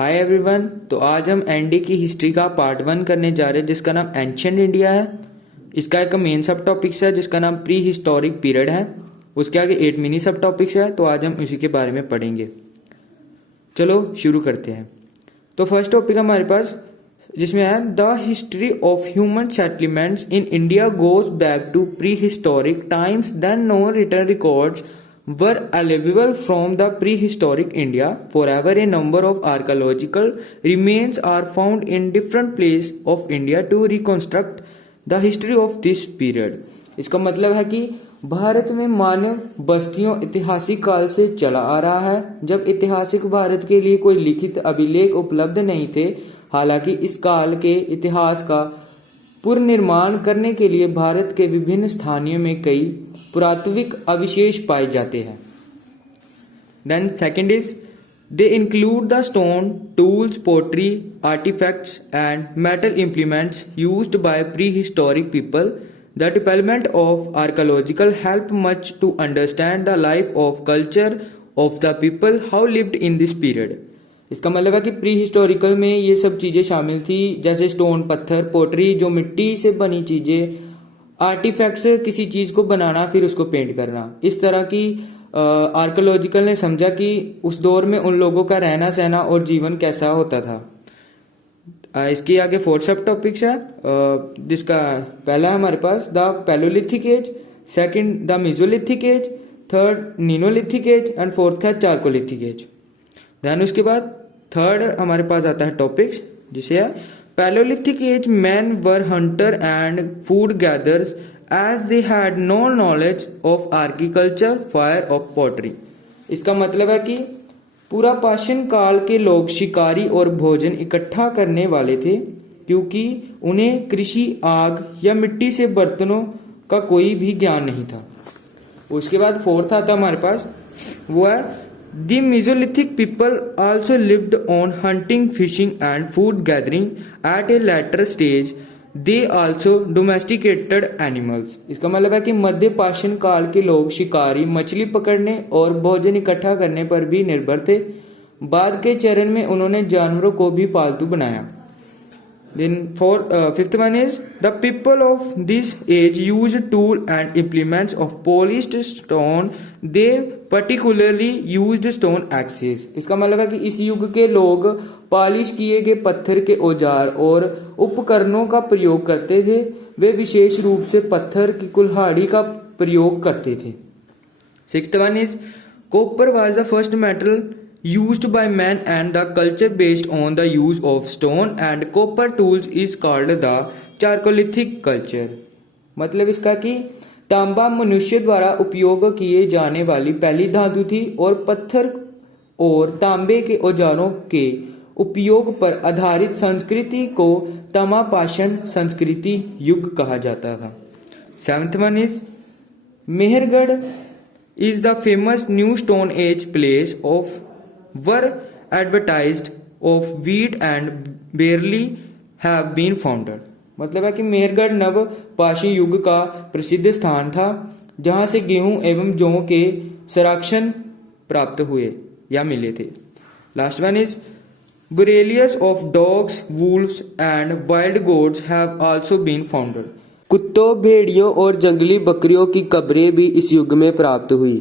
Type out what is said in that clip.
Hi everyone. तो आज हम एनडी की हिस्ट्री का पार्ट 1 करने जा रहे हैं जिसका नाम एंशिएंट इंडिया है। इसका एक मेन सब टॉपिक्स है जिसका नाम प्री हिस्टोरिक पीरियड है। उसके आगे 8 मिनी सब टॉपिक्स है, तो आज हम उसी के बारे में पढ़ेंगे। चलो शुरू करते हैं। तो फर्स्ट टॉपिक हमारे पास जिसमें है the history of human settlements in India goes back to prehistoric times then no written records were available from the prehistoric India. Forever a number of archaeological remains are found in different places of India to reconstruct the history of this period. इसका मतलब है कि भारत में मानव बस्तियों ऐतिहासिक काल से चला आ रहा है, जब ऐतिहासिक भारत के लिए कोई लिखित अभिलेख उपलब्ध नहीं थे। हालांकि इस काल के इतिहास का पुनर्निर्माण करने के लिए भारत के विभिन्न स्थानों में कई पुरातात्विक अवशेष पाए जाते हैं। Then second is they include the stone tools, pottery artefacts and metal implements used by prehistoric people. The development of archaeological help much to understand the life of culture of the people how lived in this period. इसका मतलब है कि pre historical में ये सब चीजें शामिल थी, जैसे स्टोन, पत्थर, पोट्री जो मिट्टी से बनी चीजें, आर्टिफैक्ट्स किसी चीज को बनाना फिर उसको पेंट करना। इस तरह की आर्कियोलॉजिकल ने समझा कि उस दौर में उन लोगों का रहना सहना और जीवन कैसा होता था। इसके आगे फोर्थ सब टॉपिक्स है जिसका पहला हमारे पास the Palaeolithic age, second the Mesolithic age, third Neolithic age and fourth है चारकोलिथिक एज। देन उसके बाद थर्ड हमारे पास आता है टॉपिक्स जिसे है Paleolithic age men were hunter and food gatherers as they had no knowledge of agriculture, fire or pottery. इसका मतलब है कि पूरा पाषाण काल के लोग शिकारी और भोजन इकट्ठा करने वाले थे, क्योंकि उन्हें कृषि, आग या मिट्टी से बर्तनों का कोई भी ज्ञान नहीं था। उसके बाद फोर्थ आता हमारे पास, वो है The Mesolithic people also lived on hunting, fishing and food gathering. At a later stage, they also domesticated animals. इसका मतलब है कि मध्य पाषाण काल के लोग शिकारी, मछली पकड़ने और भोजन इकट्ठा करने पर भी निर्भर थे। बाद के चरण में उन्होंने जानवरों को भी पालतू बनाया। Then fifth one is the people of this age used tools and implements of polished stone. They particularly used stone axes. इसका मतलब है कि इस युग के लोग पॉलिश किए गए पत्थर के औजार और उपकरणों का प्रयोग करते थे। वे विशेष रूप से पत्थर की कुल्हाड़ी का प्रयोग करते थे। Sixth one is copper was the first metal used by man and the culture based on the use of stone and copper tools is called the Chalcolithic culture. मतलब इसका कि तांबा मनुष्य द्वारा उपयोग किए जाने वाली पहली धातु थी और पत्थर और तांबे के औजारों के उपयोग पर आधारित संस्कृति को तमापाषाण संस्कृति युग कहा जाता था। Seventh one is Mehrgarh is the famous new stone age place of were advertised of wheat and barley have been founded. मतलब है कि मेहरगढ़ नव पाषाण युग का प्रसिद्ध स्थान था जहां से गेहूं एवं जौ के संरक्षण प्राप्त हुए या मिले थे। Last one is burials of dogs, wolves and wild goats have also been founded. कुत्तों, भेड़ियों और जंगली बकरियों की कब्रें भी इस युग में प्राप्त हुई।